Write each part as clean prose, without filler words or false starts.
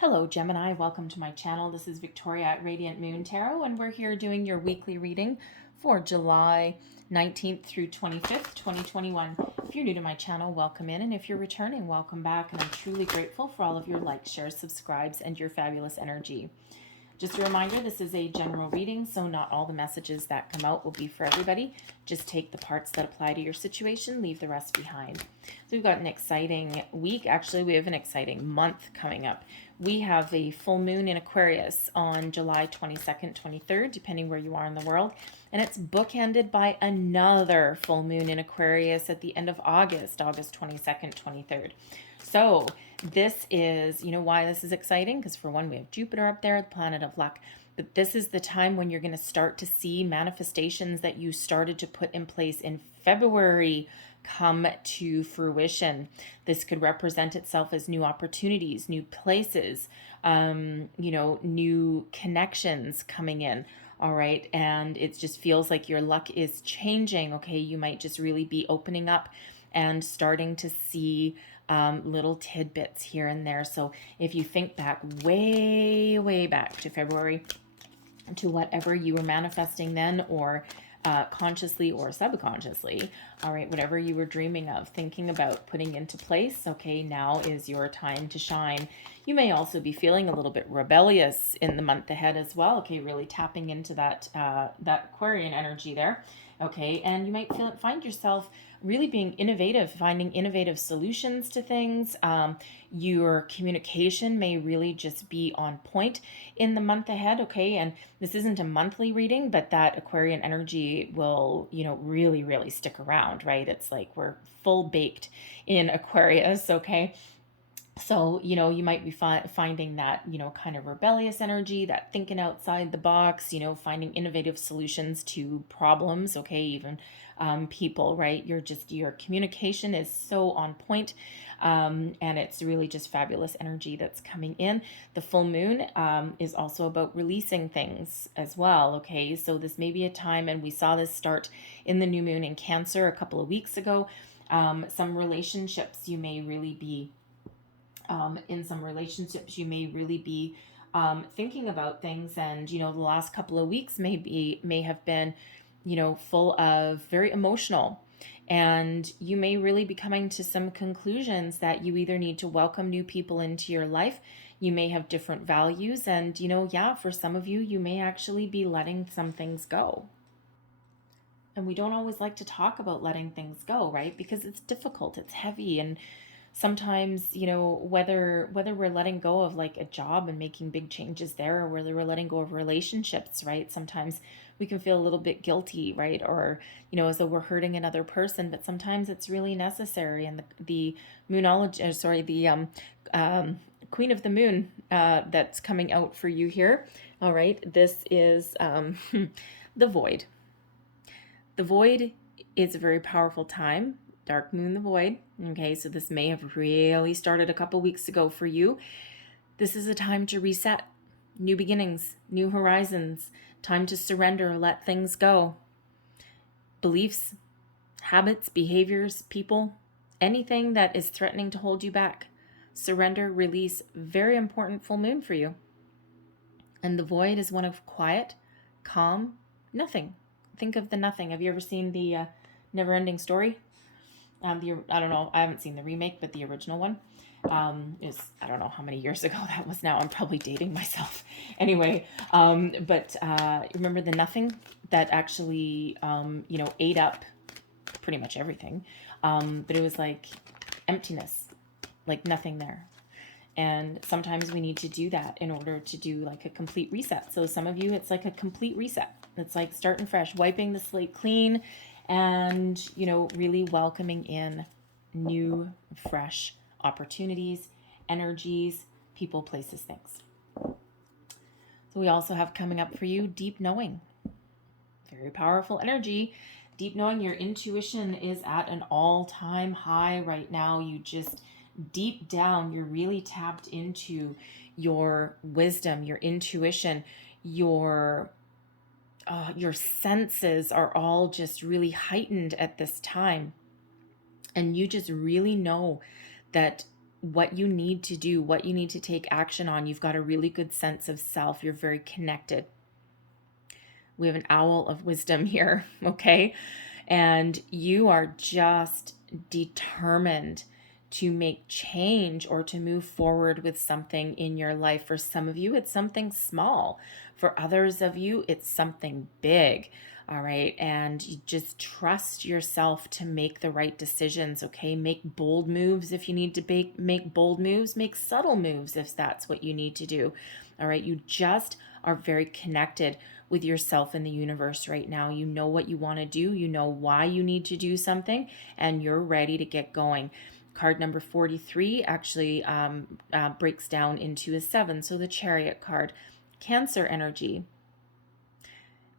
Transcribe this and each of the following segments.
Hello Gemini, welcome to my channel. This is Victoria at Radiant Moon Tarot, and we're here doing your weekly reading for July 19th through 25th, 2021. If you're new to my channel, welcome in, and if you're returning, welcome back, and I'm truly grateful for all of your likes, shares, subscribes, and your fabulous energy. Just a reminder, this is a general reading, so not all the messages that come out will be for everybody. Just take the parts that apply to your situation, leave the rest behind. So we've got an exciting week. Actually, we have an exciting month coming up. We have a full moon in Aquarius on July 22nd, 23rd, depending where you are in the world. And it's bookended by another full moon in Aquarius at the end of August, August 22nd, 23rd. So this is, why this is exciting? Because for one, we have Jupiter up there, the planet of luck. But this is the time when you're going to start to see manifestations that you started to put in place in February come to fruition. This could represent itself as new opportunities, new places, new connections coming in. All right. And it just feels like your luck is changing. Okay. You might just really be opening up and starting to see little tidbits here and there. So if you think back way back to February, to whatever you were manifesting then, or consciously or subconsciously, all right, whatever you were dreaming of, thinking about putting into place, okay, now is your time to shine. You may also be feeling a little bit rebellious in the month ahead as well, okay, really tapping into that Aquarian energy there, okay, and you might find yourself really being innovative, finding innovative solutions to things. Your communication may really just be on point in the month ahead, okay? And this isn't a monthly reading, but that Aquarian energy will, really stick around, right? It's like we're full baked in Aquarius, okay? So, you might be finding that, kind of rebellious energy, that thinking outside the box, finding innovative solutions to problems, okay, even people, right? Your communication is so on point, and it's really just fabulous energy that's coming in. The full moon is also about releasing things as well, okay? So this may be a time, and we saw this start in the new moon in Cancer a couple of weeks ago. Some relationships you may really be in some relationships you may really be thinking about things, and the last couple of weeks may have been full of very emotional, and you may really be coming to some conclusions that you either need to welcome new people into your life. You may have different values, and for some of you, you may actually be letting some things go. And we don't always like to talk about letting things go, right? Because it's difficult, it's heavy, and sometimes whether we're letting go of like a job and making big changes there, or whether we're letting go of relationships, right? Sometimes we can feel a little bit guilty, right? Or as though we're hurting another person, but sometimes it's really necessary. And the moonology, Queen of the Moon that's coming out for you here, all right, this is the Void. The Void is a very powerful time. Dark moon, the void. Okay, so this may have really started a couple weeks ago for you. This is a time to reset, new beginnings, new horizons, time to surrender, let things go. Beliefs, habits, behaviors, people, anything that is threatening to hold you back. Surrender, release, very important full moon for you. And the void is one of quiet, calm, nothing. Think of the nothing. Have you ever seen the Never-Ending Story? I don't know, I haven't seen the remake, but the original one is, I don't know how many years ago that was now. I'm probably dating myself. Anyway, but remember the nothing that actually, ate up pretty much everything. But it was like emptiness, like nothing there. And sometimes we need to do that in order to do like a complete reset. So some of you, it's like a complete reset. It's like starting fresh, wiping the slate clean, and really welcoming in new, fresh opportunities, energies, people, places, things. So we also have coming up for you deep knowing. Very powerful energy. Deep knowing, your intuition is at an all-time high right now. You just deep down, you're really tapped into your wisdom, your intuition, your senses are all just really heightened at this time. And you just really know that what you need to do, what you need to take action on. You've got a really good sense of self. You're very connected. We have an owl of wisdom here, okay? And you are just determined to make change or to move forward with something in your life. For some of you, it's something small. For others of you, it's something big. All right. And you just trust yourself to make the right decisions. Okay. Make bold moves if you need to make bold moves, make subtle moves if that's what you need to do. All right. You just are very connected with yourself and the universe right now. You know what you want to do. You know why you need to do something, and you're ready to get going. Card number 43 actually breaks down into a 7. So the Chariot card, Cancer energy.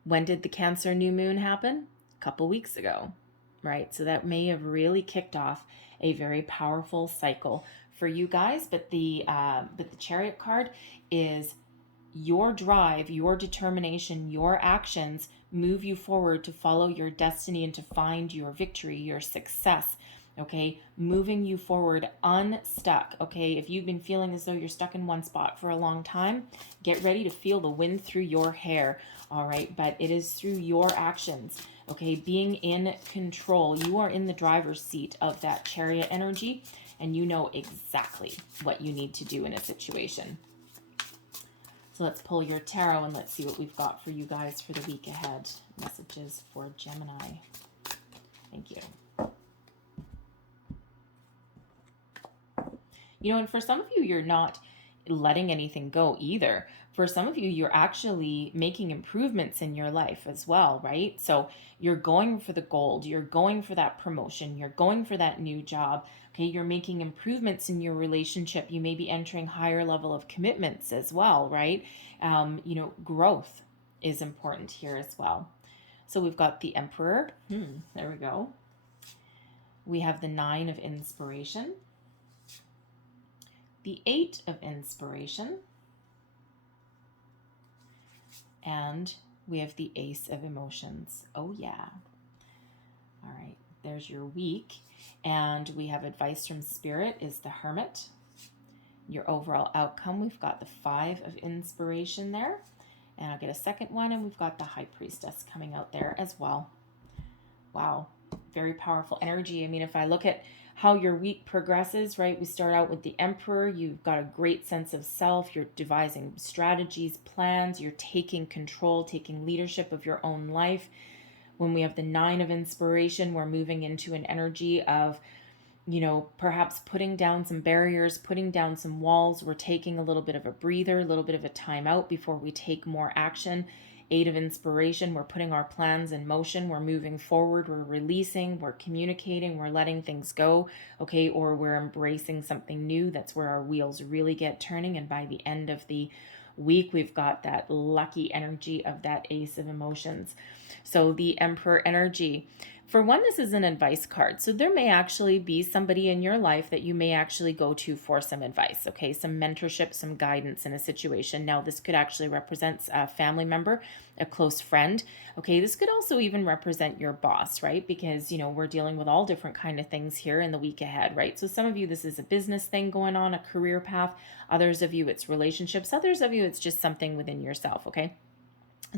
When did the Cancer new moon happen? A couple weeks ago, right? So that may have really kicked off a very powerful cycle for you guys. But the Chariot card is your drive, your determination, your actions move you forward to follow your destiny and to find your victory, your success. Okay, moving you forward unstuck. Okay, if you've been feeling as though you're stuck in one spot for a long time, get ready to feel the wind through your hair. All right, but it is through your actions. Okay, being in control. You are in the driver's seat of that Chariot energy, and you know exactly what you need to do in a situation. So let's pull your tarot and let's see what we've got for you guys for the week ahead. Messages for Gemini. Thank you. You know, and for some of you, you're not letting anything go either. For some of you, you're actually making improvements in your life as well, right? So you're going for the gold, you're going for that promotion, you're going for that new job. Okay, you're making improvements in your relationship. You may be entering higher level of commitments as well, right? You know, growth is important here as well. So we've got the Emperor. There we go. We have the 9 of Inspiration, the 8 of Inspiration, and we have the Ace of Emotions. Oh yeah. All right, there's your week. And we have advice from Spirit is the Hermit. Your overall outcome, we've got the 5 of Inspiration there. And I'll get a second one, and we've got the High Priestess coming out there as well. Wow, very powerful energy. I mean, if I look at how your week progresses, right? We start out with the Emperor. You've got a great sense of self. You're devising strategies, plans. You're taking control, taking leadership of your own life. When we have the 9 of Inspiration, we're moving into an energy of, you know, perhaps putting down some barriers, putting down some walls. We're taking a little bit of a breather, a little bit of a time out before we take more action. 8 of Inspiration, we're putting our plans in motion. We're moving forward. We're releasing. We're communicating. We're letting things go. Okay, or we're embracing something new. That's where our wheels really get turning. And by the end of the week, we've got that lucky energy of that Ace of Emotions. So the Emperor energy. For one, this is an advice card. So there may actually be somebody in your life that you may actually go to for some advice, okay? Some mentorship, some guidance in a situation. Now, this could actually represent a family member, a close friend, okay? This could also even represent your boss, right? Because, you know, we're dealing with all different kind of things here in the week ahead, right? So some of you, this is a business thing going on, a career path. Others of you, it's relationships. Others of you, it's just something within yourself, okay?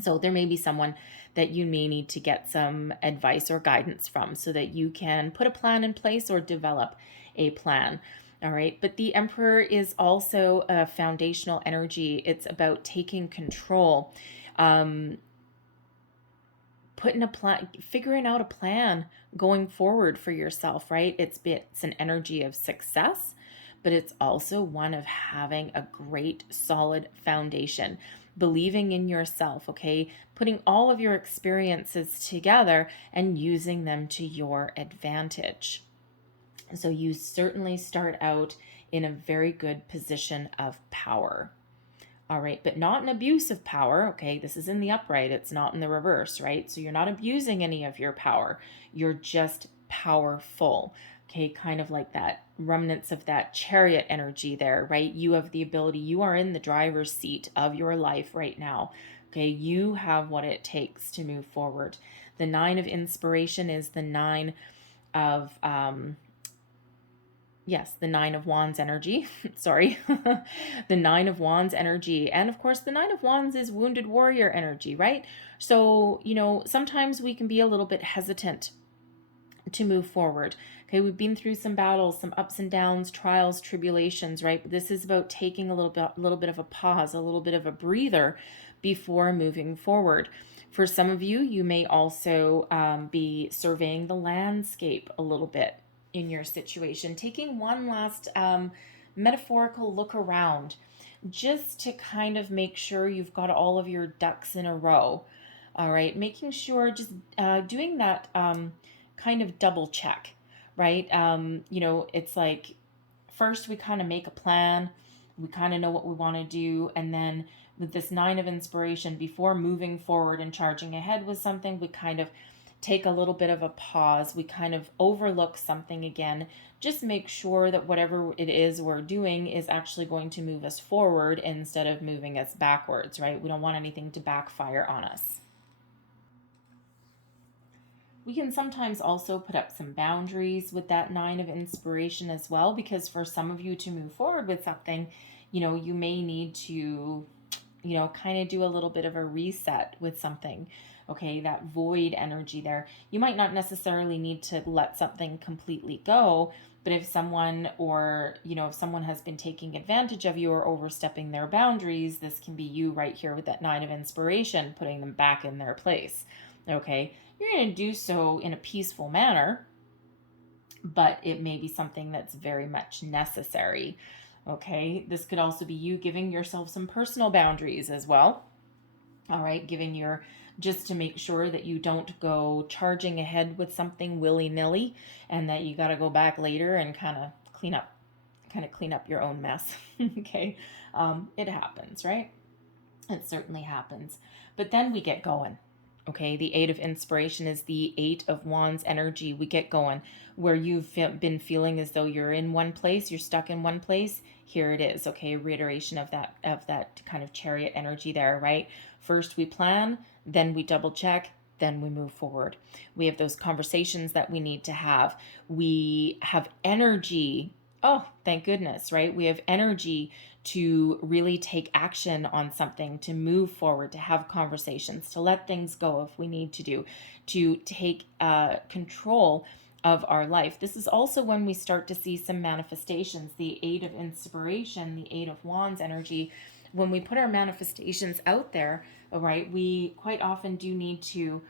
So there may be someone that you may need to get some advice or guidance from so that you can put a plan in place or develop a plan. All right. But the Emperor is also a foundational energy. It's about taking control, putting a plan, figuring out a plan going forward for yourself, right? It's an energy of success, but it's also one of having a great solid foundation, believing in yourself, okay? Putting all of your experiences together and using them to your advantage. So you certainly start out in a very good position of power. All right, but not an abuse of power, okay? This is in the upright, it's not in the reverse, right? So you're not abusing any of your power. You're just powerful. Okay, kind of like that remnants of that Chariot energy there, right? You have the ability, you are in the driver's seat of your life right now. Okay, you have what it takes to move forward. The 9 of Inspiration is the 9 of Yes, the Nine of Wands energy. Sorry. The Nine of Wands energy. And of course, the Nine of Wands is wounded warrior energy, right? So, sometimes we can be a little bit hesitant to move forward. Okay, we've been through some battles, some ups and downs, trials, tribulations, right? But this is about taking a little bit of a pause, a little bit of a breather before moving forward. For some of you, you may also be surveying the landscape a little bit in your situation, taking one last metaphorical look around just to kind of make sure you've got all of your ducks in a row. All right, making sure, just doing that kind of double check, right? It's like first we kind of make a plan, we kind of know what we want to do, and then with this Nine of Inspiration, before moving forward and charging ahead with something, we kind of take a little bit of a pause. We kind of overlook something again. Just make sure that whatever it is we're doing is actually going to move us forward instead of moving us backwards, right? We don't want anything to backfire on us. We can sometimes also put up some boundaries with that Nine of Inspiration as well, because for some of you to move forward with something, you may need to, kind of do a little bit of a reset with something. Okay, that void energy there. You might not necessarily need to let something completely go, but if someone if someone has been taking advantage of you or overstepping their boundaries, this can be you right here with that Nine of Inspiration, putting them back in their place. Okay, you're going to do so in a peaceful manner, but it may be something that's very much necessary. Okay, this could also be you giving yourself some personal boundaries as well. All right, just to make sure that you don't go charging ahead with something willy-nilly and that you got to go back later and kind of clean up your own mess. Okay, it happens, right? It certainly happens. But then we get going. Okay, the Eight of Inspiration is the Eight of Wands energy. We get going. Where you've been feeling as though you're in one place, you're stuck in one place, here it is. Okay, reiteration of that kind of Chariot energy there, right? First we plan, then we double check, then we move forward. We have those conversations that we need to have. We have energy. Oh, thank goodness, right? We have energy to really take action on something, to move forward, to have conversations, to let things go if we need to take control of our life. This is also when we start to see some manifestations. The Eight of Inspiration, the Eight of Wands energy, when we put our manifestations out there, all right, we quite often do need to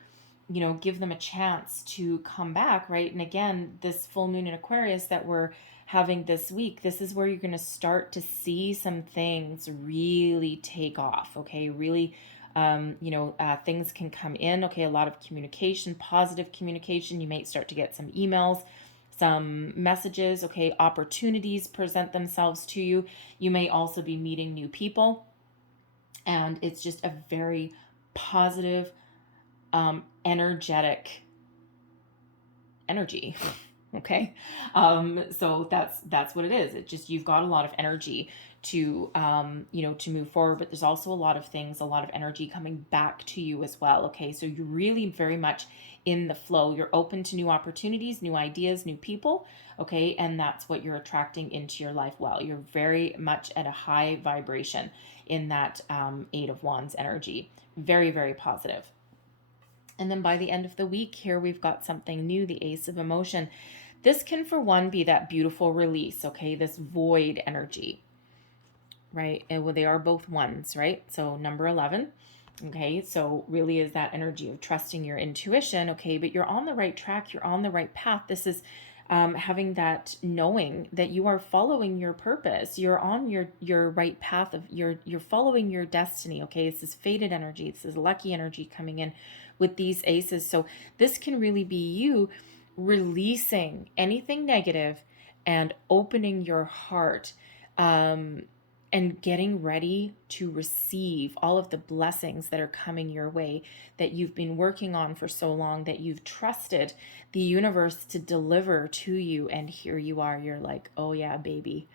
give them a chance to come back, right? And again, this full moon in Aquarius that we're having this week, this is where you're going to start to see some things really take off. Okay, really, things can come in. Okay, a lot of communication, positive communication. You may start to get some emails, some messages. Okay, opportunities present themselves to you. You may also be meeting new people, and it's just a very positive, energetic energy. Okay, so that's what it is. It just, you've got a lot of energy to to move forward, but there's also a lot of things, a lot of energy coming back to you as well. Okay, so you're really very much in the flow. You're open to new opportunities, new ideas, new people. Okay, and that's what you're attracting into your life. Well, you're very much at a high vibration in that Eight of Wands energy. Very, very positive. And then by the end of the week here, we've got something new, the Ace of Emotion. This can, for one, be that beautiful release, okay? This void energy, right? And well, they are both ones, right? So number 11, okay? So really is that energy of trusting your intuition, okay? But you're on the right track. You're on the right path. This is having that knowing that you are following your purpose. You're on your right path of you're following your destiny, okay? This is fated energy. This is lucky energy coming in with these aces. So this can really be you releasing anything negative and opening your heart, and getting ready to receive all of the blessings that are coming your way, that you've been working on for so long, that you've trusted the universe to deliver to you. And here you are, you're like, oh yeah, baby,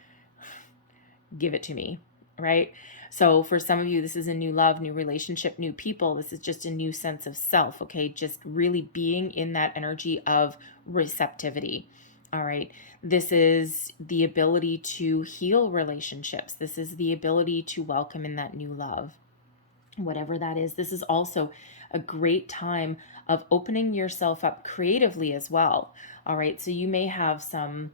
give it to me, right? So for some of you, this is a new love, new relationship, new people. This is just a new sense of self, okay? Just really being in that energy of receptivity, All right. This is the ability to heal relationships. This is the ability to welcome in that new love, whatever that is. This is also a great time of opening yourself up creatively as well. All right. So you may have some,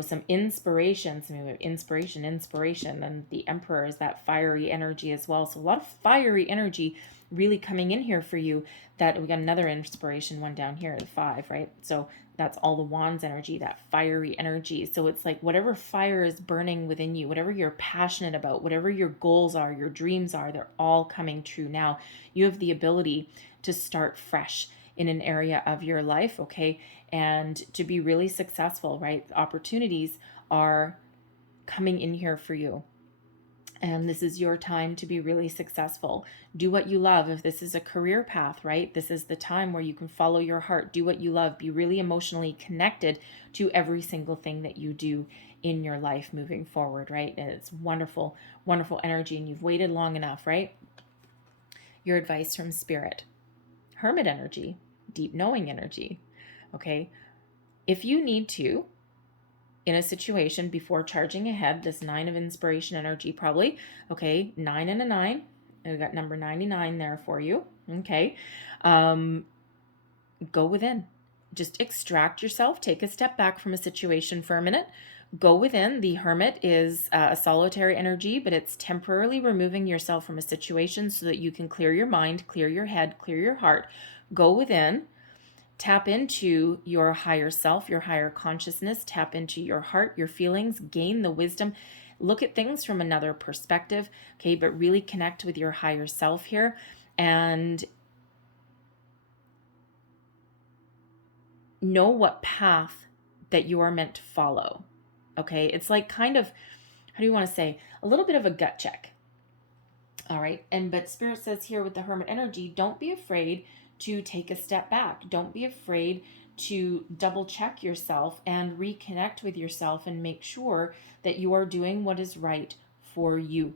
some inspiration, inspiration. And the Emperor is that fiery energy as well. So a lot of fiery energy really coming in here for you. That we got another inspiration one down here, the 5, right? So that's all the wands energy, that fiery energy. So it's like whatever fire is burning within you, whatever you're passionate about, whatever your goals are, your dreams are, they're all coming true now. You have the ability to start fresh in an area of your life, okay? And to be really successful, right? Opportunities are coming in here for you. And this is your time to be really successful. Do what you love. If this is a career path, right? This is the time where you can follow your heart. Do what you love. Be really emotionally connected to every single thing that you do in your life moving forward, right? And it's wonderful, wonderful energy. And you've waited long enough, right? Your advice from Spirit. Hermit energy, deep knowing energy, okay? If you need to, in a situation before charging ahead, this 9 of inspiration energy probably, okay, 9 and a 9, we got number 99 there for you, okay, go within, just extract yourself, take a step back from a situation for a minute, go within. The Hermit is a solitary energy, but it's temporarily removing yourself from a situation so that you can clear your mind, clear your head, clear your heart, go within. Tap into your higher self, your higher consciousness, tap into your heart, your feelings, gain the wisdom, look at things from another perspective, okay, but really connect with your higher self here and know what path that you are meant to follow, okay? It's like kind of, how do you want to say, a little bit of a gut check, all right? But Spirit says here with the Hermit energy, don't be afraid to take a step back. Don't be afraid to double check yourself and reconnect with yourself and make sure that you are doing what is right for you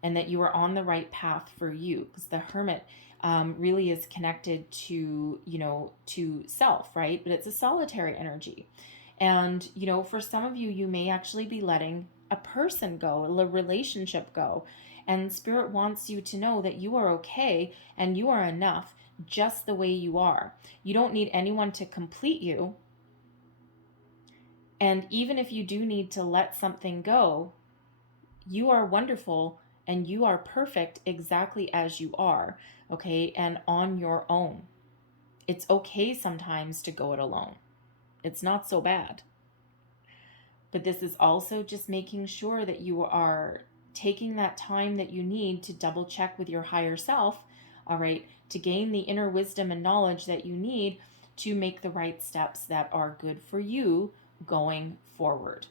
and that you are on the right path for you, because the Hermit really is connected to, to self, right? But it's a solitary energy. And, for some of you, you may actually be letting a person go, a relationship go. And Spirit wants you to know that you are okay and you are enough just the way you are. You don't need anyone to complete you. And even if you do need to let something go, you are wonderful and you are perfect exactly as you are, okay? And on your own. It's okay sometimes to go it alone. It's not so bad. But this is also just making sure that you are taking that time that you need to double check with your higher self, all right, to gain the inner wisdom and knowledge that you need to make the right steps that are good for you going forward.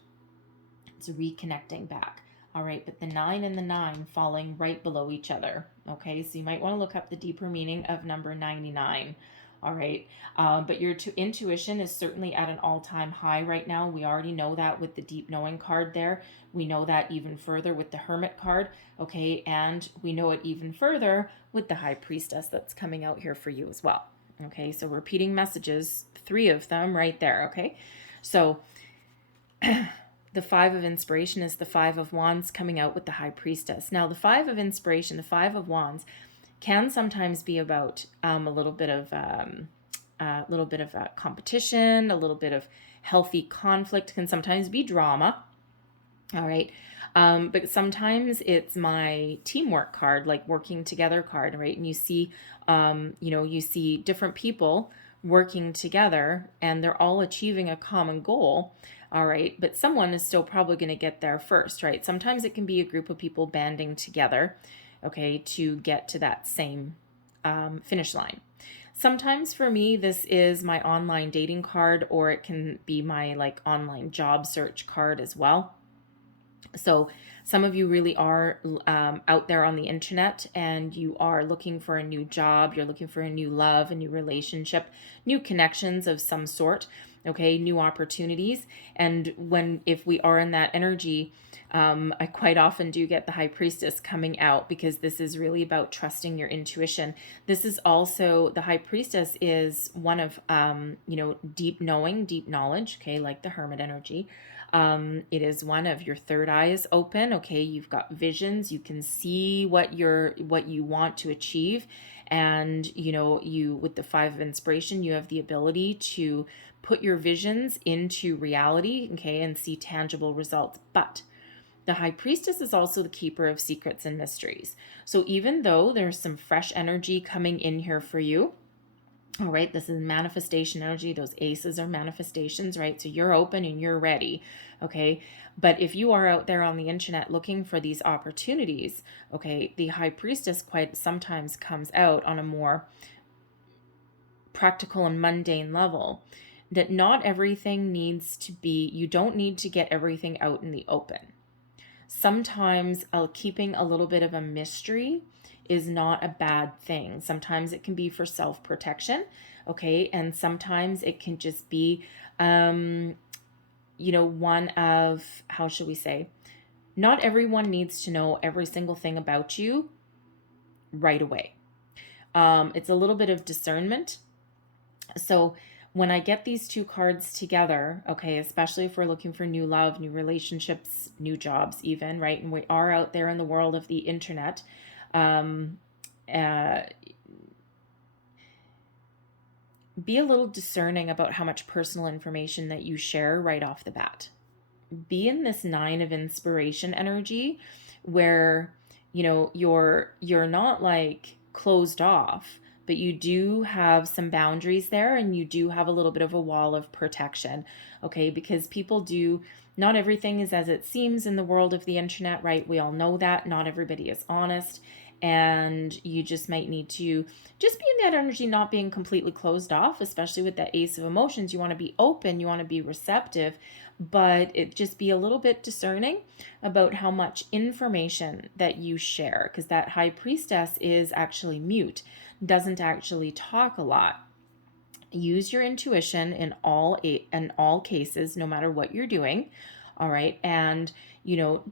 It's reconnecting back. All right, but the 9 and the 9 falling right below each other. Okay, so you might want to look up the deeper meaning of number 99. All right, but your intuition is certainly at an all-time high right now. We already know that with the deep knowing card there. We know that even further with the Hermit card, okay? And we know it even further with the High Priestess that's coming out here for you as well. Okay, so repeating messages, 3 of them right there, okay? So the 5 of inspiration is the 5 of wands coming out with the High Priestess. Now, the 5 of inspiration, the 5 of wands, can sometimes be about a little bit of competition, a little bit of healthy conflict, can sometimes be drama. All right. But sometimes it's my teamwork card, like working together card, right? And you see, you see different people working together and they're all achieving a common goal. All right. But someone is still probably going to get there first, right? Sometimes it can be a group of people banding together, okay, to get to that same finish line. Sometimes for me, this is my online dating card, or it can be my like online job search card as well. So some of you really are out there on the internet and you are looking for a new job, you're looking for a new love, a new relationship, new connections of some sort. okay, new opportunities. And if we are in that energy, I quite often do get the High Priestess coming out, because this is really about trusting your intuition. This is also, the High Priestess is one of, deep knowing, deep knowledge, okay, like the Hermit energy. It is one of your third eye is open. Okay, you've got visions. You can see what you want to achieve, and you, with the Five of Inspiration, you have the ability to put your visions into reality. Okay, and see tangible results. But the High Priestess is also the keeper of secrets and mysteries. So even though there's some fresh energy coming in here for you, all right, this is manifestation energy. Those aces are manifestations, right? So you're open and you're ready, okay? But if you are out there on the internet looking for these opportunities, okay, the High Priestess quite sometimes comes out on a more practical and mundane level, that not everything needs to be, you don't need to get everything out in the open. Sometimes keeping a little bit of a mystery is not a bad thing. Sometimes it can be for self-protection, okay? And sometimes it can just be, one of, how should we say, not everyone needs to know every single thing about you right away. It's a little bit of discernment. So when I get these two cards together, okay, especially if we're looking for new love, new relationships, new jobs even, right? And we are out there in the world of the internet, be a little discerning about how much personal information that you share right off the bat. Be in this Nine of Inspiration energy where, you're not like closed off, but you do have some boundaries there, and you do have a little bit of a wall of protection, okay? Because not everything is as it seems in the world of the internet, right? We all know that. Not everybody is honest, and you just might need to just be in that energy, not being completely closed off, especially with that Ace of Emotions. You want to be open, you want to be receptive, but it just be a little bit discerning about how much information that you share, because that High Priestess is actually mute, doesn't actually talk a lot. Use your intuition in all cases, no matter what you're doing. All right, and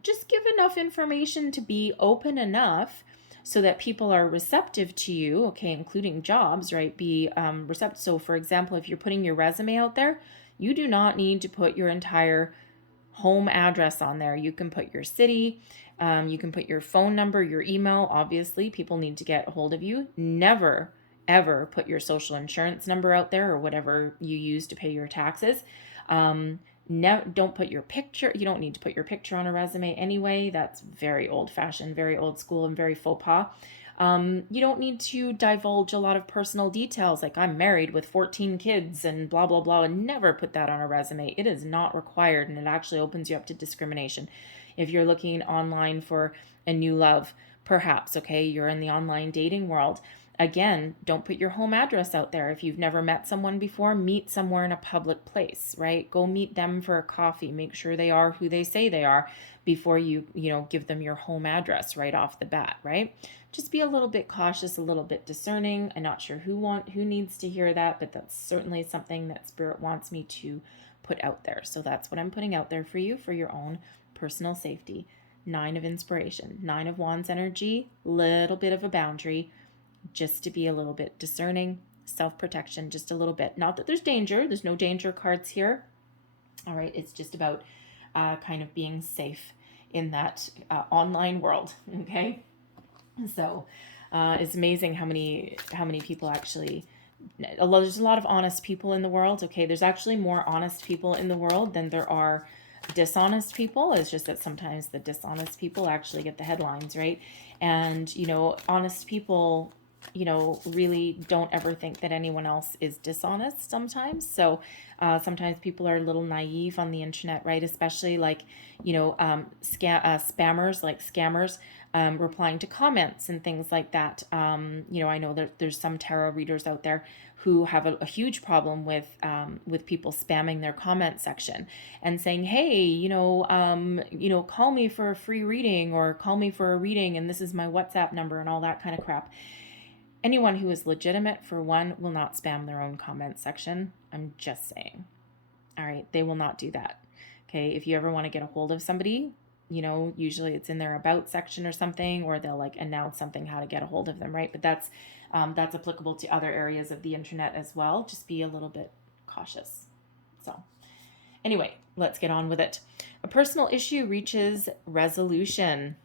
just give enough information to be open enough so that people are receptive to you, okay, including jobs, right? Be receptive. So for example, if you're putting your resume out there, you do not need to put your entire home address on there. You can put your city, you can put your phone number, your email. Obviously, people need to get a hold of you. Never, ever put your social insurance number out there, or whatever you use to pay your taxes. Don't put your picture. You don't need to put your picture on a resume anyway. That's very old fashioned, very old school, and very faux pas. You don't need to divulge a lot of personal details, like I'm married with 14 kids and blah, blah, blah, and never put that on a resume. It is not required, and it actually opens you up to discrimination. If you're looking online for a new love, perhaps, okay, you're in the online dating world. Again, don't put your home address out there. If you've never met someone before, meet somewhere in a public place, right? Go meet them for a coffee. Make sure they are who they say they are before you give them your home address right off the bat, right? Just be a little bit cautious, a little bit discerning. I'm not sure who needs to hear that, but that's certainly something that Spirit wants me to put out there. So that's what I'm putting out there for you, for your own personal safety. Nine of Inspiration, Nine of Wands energy, little bit of a boundary, just to be a little bit discerning, self-protection, just a little bit. Not that there's danger. There's no danger cards here. All right. It's just about kind of being safe in that online world. Okay. So it's amazing how many people actually, there's a lot of honest people in the world. Okay. There's actually more honest people in the world than there are dishonest people. It's just that sometimes the dishonest people actually get the headlines, right? And, honest people, really don't ever think that anyone else is dishonest sometimes. So sometimes people are a little naive on the internet, right? Especially like, spammers, like scammers, replying to comments and things like that. I know that there's some tarot readers out there who have a huge problem with people spamming their comment section and saying, hey, call me for a free reading, or call me for a reading, and this is my WhatsApp number, and all that kind of crap. Anyone who is legitimate, for one, will not spam their own comment section. I'm just saying. All right. They will not do that. Okay. If you ever want to get a hold of somebody, you know, usually it's in their about section or something, or they'll like announce something how to get a hold of them, right? But that's applicable to other areas of the internet as well. Just be a little bit cautious. So anyway, let's get on with it. A personal issue reaches resolution.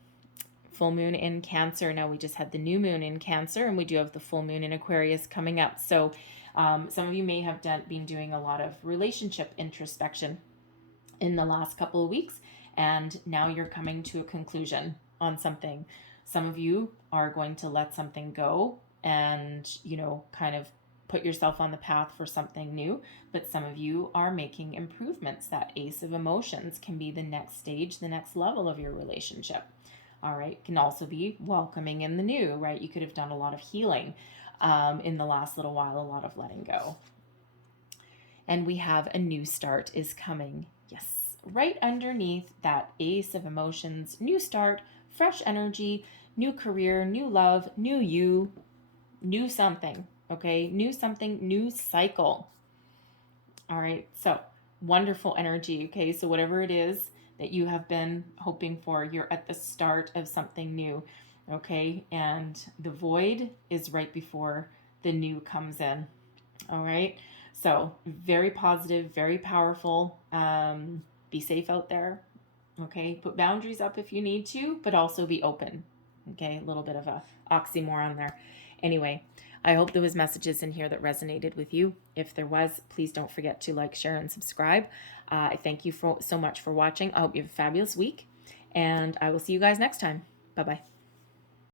Full moon in Cancer. Now we just had the new moon in Cancer, and we do have the full moon in Aquarius coming up. So some of you may have been doing a lot of relationship introspection in the last couple of weeks, and now you're coming to a conclusion on something. Some of you are going to let something go and, you know, kind of put yourself on the path for something new, but some of you are making improvements. That Ace of Emotions can be the next stage, the next level of your relationship. All right, can also be welcoming in the new, right? You could have done a lot of healing in the last little while, a lot of letting go. And we have a new start is coming. Yes, right underneath that Ace of Emotions, new start, fresh energy, new career, new love, new you, new something, okay? New something, new cycle. All right, so wonderful energy, okay? So whatever it is that you have been hoping for, you're at the start of something new, okay? And the void is right before the new comes in, all right? So very positive, very powerful. Be safe out there, okay? Put boundaries up if you need to, but also be open, okay? A little bit of a oxymoron there. Anyway, I hope there was messages in here that resonated with you. If there was, please don't forget to like, share, and subscribe. I thank you so much for watching. I hope you have a fabulous week, and I will see you guys next time. Bye-bye.